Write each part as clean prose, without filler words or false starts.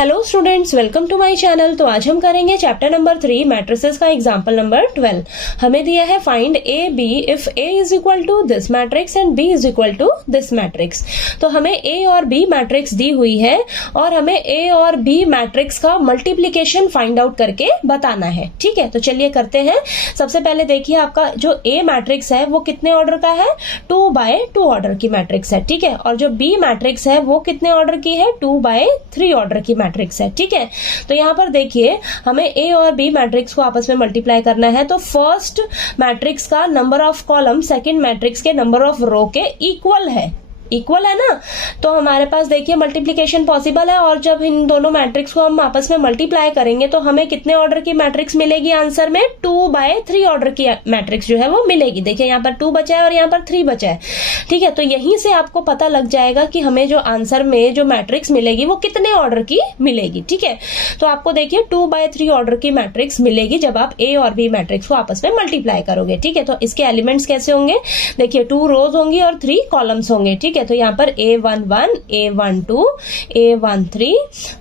Hello students, welcome to my channel. तो आज हम करेंगे चैप्टर नंबर 3 मैट्रिसेस का एग्जांपल नंबर 12। हमें दिया है find A B if A is equal to this matrix and B is equal to this matrix. तो हमें ए और बी मैट्रिक्स दी हुई है और हमें ए और बी मैट्रिक्स का मल्टीप्लीकेशन फाइंड आउट करके बताना है। ठीक है, तो चलिए करते हैं। सबसे पहले देखिए, आपका जो ए मैट्रिक्स है वो कितने ऑर्डर का है? 2x2 ऑर्डर की मैट्रिक्स है। ठीक है, और जो बी मैट्रिक्स है वो कितने ऑर्डर की है? 2x3 ऑर्डर की मैट्रिक्स है। ठीक है, तो यहां पर देखिए हमें ए और बी मैट्रिक्स को आपस में मल्टीप्लाई करना है। तो फर्स्ट मैट्रिक्स का number of column second matrix के नंबर ऑफ रो के इक्वल है ना, तो हमारे पास देखिए मल्टीप्लिकेशन पॉसिबल है। और जब इन दोनों मैट्रिक्स को हम आपस में मल्टीप्लाई करेंगे तो हमें कितने ऑर्डर की मैट्रिक्स मिलेगी? आंसर में 2x3 ऑर्डर की मैट्रिक्स जो है वो मिलेगी। देखिए यहाँ पर 2 बचा है और यहाँ पर 3 बचा है। ठीक है, तो यहीं से आपको पता लग जाएगा कि हमें जो आंसर में जो मैट्रिक्स मिलेगी वो कितने ऑर्डर की मिलेगी। ठीक है, तो आपको देखिए 2x3 ऑर्डर की मैट्रिक्स मिलेगी जब आप ए और बी मैट्रिक्स को आपस में मल्टीप्लाई करोगे। ठीक है, तो इसके एलिमेंट्स कैसे होंगे? देखिए 2 रोज होंगी और 3 कॉलम्स होंगे। ठीक है, तो यहाँ पर A11, A12, A13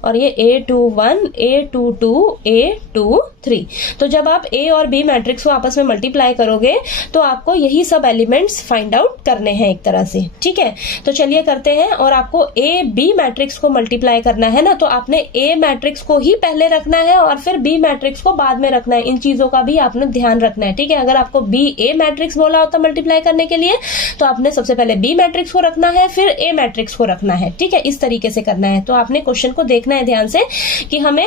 और ये A21, A22, A23। तो जब आप A और B मैट्रिक्स को आपस में मल्टीप्लाई करोगे तो आपको यही सब एलिमेंट्स फाइंड आउट करने हैं एक तरह से। ठीक है, तो चलिए करते हैं। और आपको A B मैट्रिक्स को मल्टीप्लाई करना है ना, तो आपने A मैट्रिक्स को ही पहले रखना है और फिर B मैट्रिक्स को बाद में रखना है। इन चीजों का भी आपने ध्यान रखना है। ठीक है, अगर आपको B A मैट्रिक्स बोला होता मल्टीप्लाई करने के लिए तो आपने सबसे पहले B मैट्रिक्स को रखना है फिर A मैट्रिक्स को रखना है। ठीक है, इस तरीके से करना है। तो आपने क्वेश्चन को देखना है ध्यान से कि हमें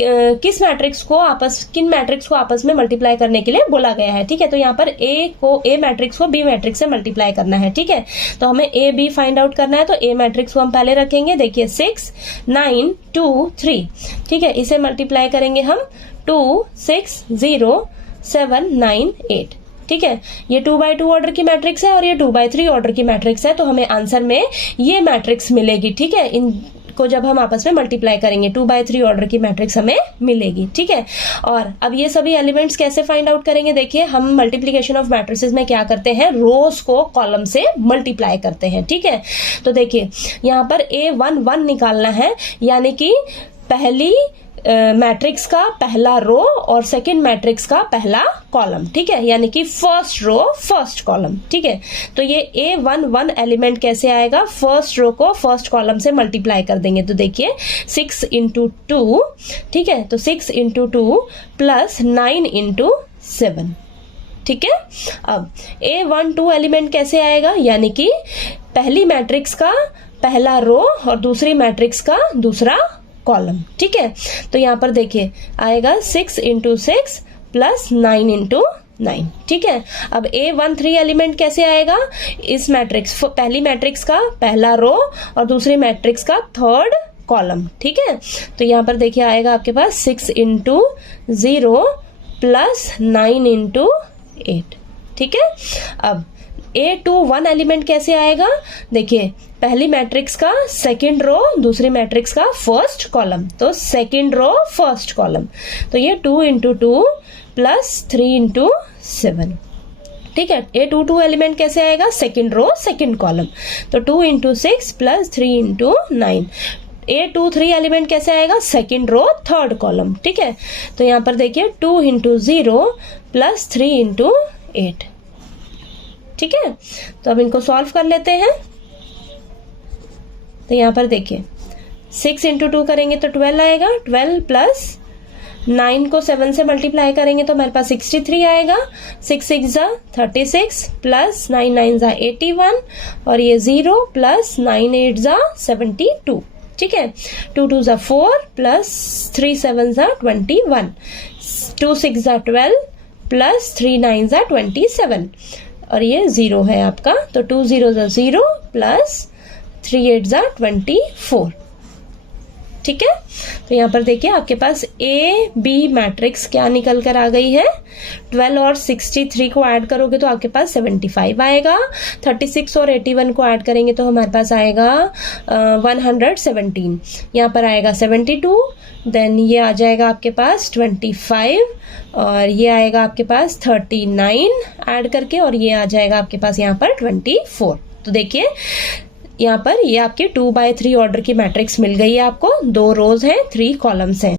किन मैट्रिक्स को आपस में मल्टीप्लाई करने के लिए बोला गया है। ठीक है, तो यहाँ पर A मैट्रिक्स को B मैट्रिक्स से मल्टीप्लाई करना है। ठीक है, तो हमें A B फाइंड आउट करना है। तो A मैट्रिक्स को हम पहले रखेंगे। देखिए 6 9 2 3। ठीक है, इसे मल्टीप्लाई करेंगे हम 2 6 0 7 9 8। ठीक है, ये 2x2 ऑर्डर की मैट्रिक्स है और ये 2x3 ऑर्डर की मैट्रिक्स है। तो हमें आंसर में ये मैट्रिक्स मिलेगी। ठीक है, इनको जब हम आपस में मल्टीप्लाई करेंगे 2x3 ऑर्डर की मैट्रिक्स हमें मिलेगी। ठीक है, और अब ये सभी एलिमेंट्स कैसे फाइंड आउट करेंगे? देखिए हम मल्टीप्लिकेशन ऑफ मैट्रिसेस में क्या करते हैं? रोज को कॉलम से मल्टीप्लाई करते हैं। ठीक है, तो देखिए यहाँ पर A11 निकालना है, यानी कि पहली मैट्रिक्स का पहला रो और सेकंड मैट्रिक्स का पहला कॉलम। ठीक है, यानी कि फर्स्ट रो फर्स्ट कॉलम। ठीक है, तो ये A11 एलिमेंट कैसे आएगा? फर्स्ट रो को फर्स्ट कॉलम से मल्टीप्लाई कर देंगे। तो देखिए 6 × 2। ठीक है, तो 6 × 2 प्लस 9 × 7। ठीक है, अब A12 एलिमेंट कैसे आएगा? यानी कि पहली मैट्रिक्स का पहला रो और दूसरी मैट्रिक्स का दूसरा कॉलम। ठीक है, तो यहां पर देखिए आएगा 6 × 6 प्लस 9 × 9। ठीक है, अब A13 एलिमेंट कैसे आएगा? इस मैट्रिक्स पहली मैट्रिक्स का पहला रो और दूसरी मैट्रिक्स का थर्ड कॉलम। ठीक है, तो यहां पर देखिए आएगा आपके पास 6 × 0 प्लस 9 × 8। ठीक है, अब A21 एलिमेंट कैसे आएगा? देखिए पहली मैट्रिक्स का सेकंड रो दूसरी मैट्रिक्स का फर्स्ट कॉलम, तो सेकंड रो फर्स्ट कॉलम। तो ये 2 × 2 प्लस 3 × 7। ठीक है, A22 एलिमेंट कैसे आएगा? सेकंड रो सेकंड कॉलम, तो 2 × 6 प्लस 3 × 9। A23 एलिमेंट कैसे आएगा? Second row third column. ठीक है, तो यहां पर देखिए 2 × 0 प्लस 3 × 8। ठीक है, तो अब इनको सॉल्व कर लेते हैं। तो यहाँ पर देखिए 6 × 2 करेंगे तो 12 आएगा। 12 प्लस 9 को 7 से मल्टीप्लाई करेंगे तो हमारे पास 63 आएगा। 6 6 36 प्लस 9 9 81 और ये 0 प्लस 9 8 72। ठीक है, 2 2 4 प्लस 3 7 21। 2 6 12 प्लस 3 9 27 और ये 0 है आपका। तो 2 0 0 प्लस 3 8 24। ठीक है, तो यहाँ पर देखिए आपके पास A B मैट्रिक्स क्या निकल कर आ गई है? 12 और 63 को ऐड करोगे तो आपके पास 75 आएगा। 36 और 81 को ऐड करेंगे तो हमारे पास आएगा 117। यहाँ पर आएगा 72, देन ये आ जाएगा आपके पास 25 और ये आएगा आपके पास 39 ऐड करके और ये आ जाएगा आपके पास यहाँ पर 24। तो देखिए यहाँ पर ये आपकी 2/3 ऑर्डर की मैट्रिक्स मिल गई है आपको, 2 रोज हैं, 3 कॉलम्स हैं।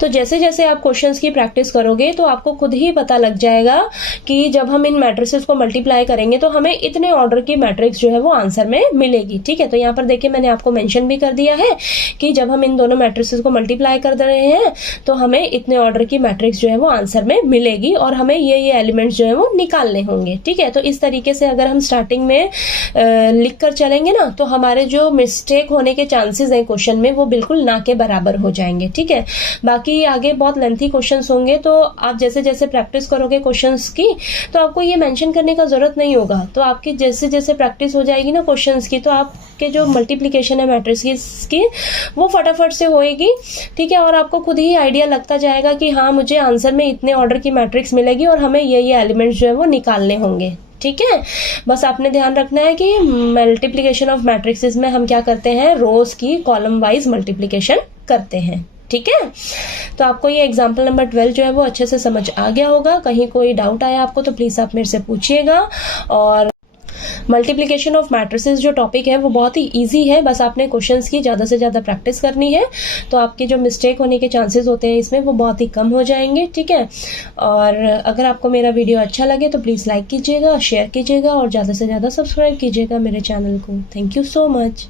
तो जैसे जैसे आप क्वेश्चंस की प्रैक्टिस करोगे तो आपको खुद ही पता लग जाएगा कि जब हम इन मैट्रिसेस को मल्टीप्लाई करेंगे तो हमें इतने ऑर्डर की मैट्रिक्स जो है वो आंसर में मिलेगी। ठीक है, तो यहाँ पर देखिए मैंने आपको मेंशन भी कर दिया है कि जब हम इन दोनों मैट्रिसेस को मल्टीप्लाई कर दे रहे हैं तो हमें इतने ऑर्डर की मैट्रिक्स जो है वो आंसर में मिलेगी और हमें ये एलिमेंट्स जो है वो निकालने होंगे। ठीक है, तो इस तरीके से अगर हम स्टार्टिंग में लिख कर चलेंगे ना तो हमारे जो मिस्टेक होने के चांसेस है क्वेश्चन में वो बिल्कुल ना के बराबर हो जाएंगे। ठीक है, बाकी आगे बहुत लेंथी क्वेश्चंस होंगे तो आप जैसे जैसे प्रैक्टिस करोगे क्वेश्चंस की तो आपको ये मेंशन करने का जरूरत नहीं होगा। तो आपकी जैसे जैसे प्रैक्टिस हो जाएगी ना क्वेश्चंस की तो आपके जो मल्टीप्लिकेशन है मैट्रिसेस की वो फटाफट से होएगी। ठीक है, और आपको खुद ही आइडिया लगता जाएगा कि हाँ मुझे आंसर में इतने ऑर्डर की मैट्रिक्स मिलेगी और हमें ये एलिमेंट्स जो है वो निकालने होंगे। ठीक है, बस आपने ध्यान रखना है कि मल्टीप्लिकेशन ऑफ मैट्रिक्सेस में हम क्या करते हैं, रोज की कॉलम वाइज मल्टीप्लिकेशन करते हैं। ठीक है, तो आपको ये एग्जाम्पल नंबर 12 जो है वो अच्छे से समझ आ गया होगा। कहीं कोई डाउट आया आपको तो प्लीज आप मेरे से पूछिएगा। और मल्टीप्लिकेशन ऑफ मैट्रिसेस जो टॉपिक है वो बहुत ही इजी है, बस आपने क्वेश्चंस की ज़्यादा से ज़्यादा प्रैक्टिस करनी है तो आपके जो मिस्टेक होने के चांसेस होते हैं इसमें वो बहुत ही कम हो जाएंगे। ठीक है, और अगर आपको मेरा वीडियो अच्छा लगे तो प्लीज़ लाइक कीजिएगा, शेयर कीजिएगा और ज़्यादा से ज़्यादा सब्सक्राइब कीजिएगा मेरे चैनल को। Thank you so much.